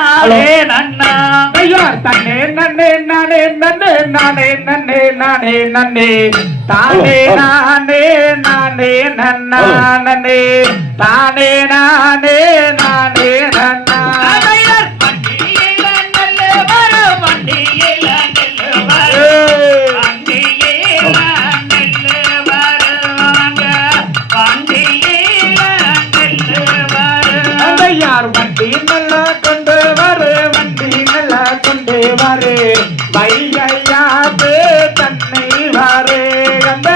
நானே நன்னா ஐயா தன்னே நன்னே நானே நன்னே நானே நன்னே நானே நன்னே தானே நானே நானே நன்னா நன்னே தானே நானே நானே நன்னா வைகையாதே தன்னை வாரே அந்த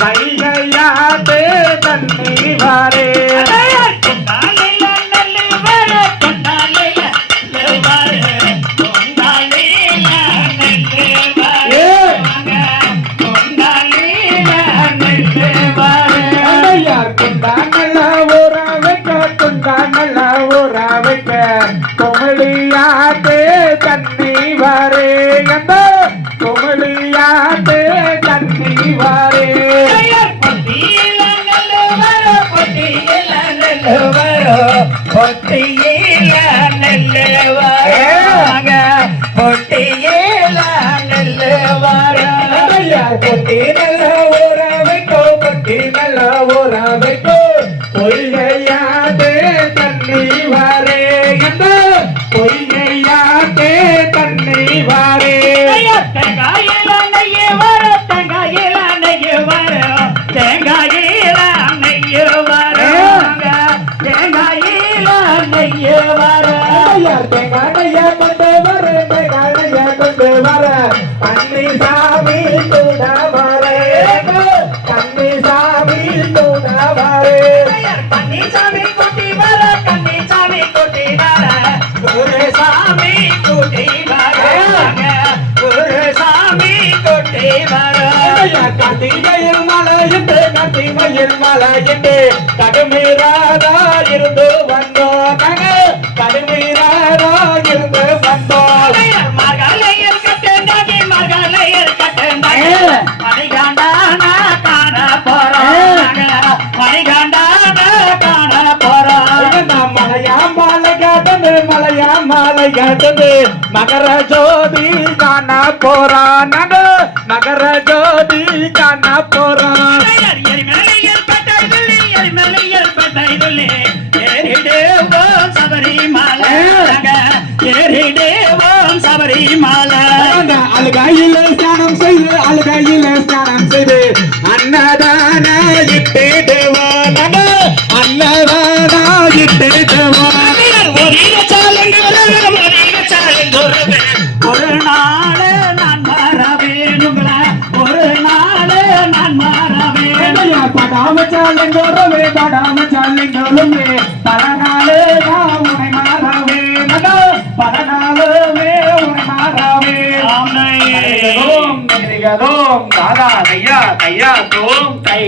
வைகையாதே தன்னை வாரே கொமளியாதே தன்னை வாரே அந்த கொமளியாதே தன்னை வாரே பொய்கையாதே தன்னை வாரே அந்த பொய்கையாதே தன்னை வாரே தேங்காயில நெய்ய வர தேங்காயில நெய்ய வர தேங்காயில நெய்ய வர தேங்காயில நெய்ய வர தேங்காய கொண்டு வர தேங்காய கொண்டு வர கண்ணி சாமி கூட வர கண்ணி சாமி கூட வர கண்ணி சாமி கொட்டி வர கண்ணி சாமி கொட்டி வர குரு சாமி கொட்டி வர குரு சாமி கொட்டி வர கத்திமையில் மலையிட்டு கத்திமையில் மலையிட்டு கடுமையாரா இருந்து வந்தோம் கடுமையாரா இருந்து வந்தோம் மகளையர் கட்டுண்டாகி மகளையர் கட்டுண்டாகி மணிகாண்டான காண போறோம் மணிகாண்டான காண போறோம் மலையா மாலை காட்டுது மலையா மாலை காட்டுது மகர ஜோதி காண போறான் மகர ஜோதி காண போறான் அழுகையில் ஸ்நானம் செய்து அழுகையில் ஸ்நானம் செய்து அன்னதான இட்டுடுவோம் அன்னதான இட்டுடுவோம் ஒரு நாள் நான் மாற வேணுங்கள ஒரு நாள் நான் மாற வேணும் படாம சாலைங்கோருமே படாம சாலைங்கோருமே பல நாள் நான் உன்னை மாற வேணும் பல நாளுமே உன்னை மாறவே ஓம் தாதா கையா கையா தோம் கை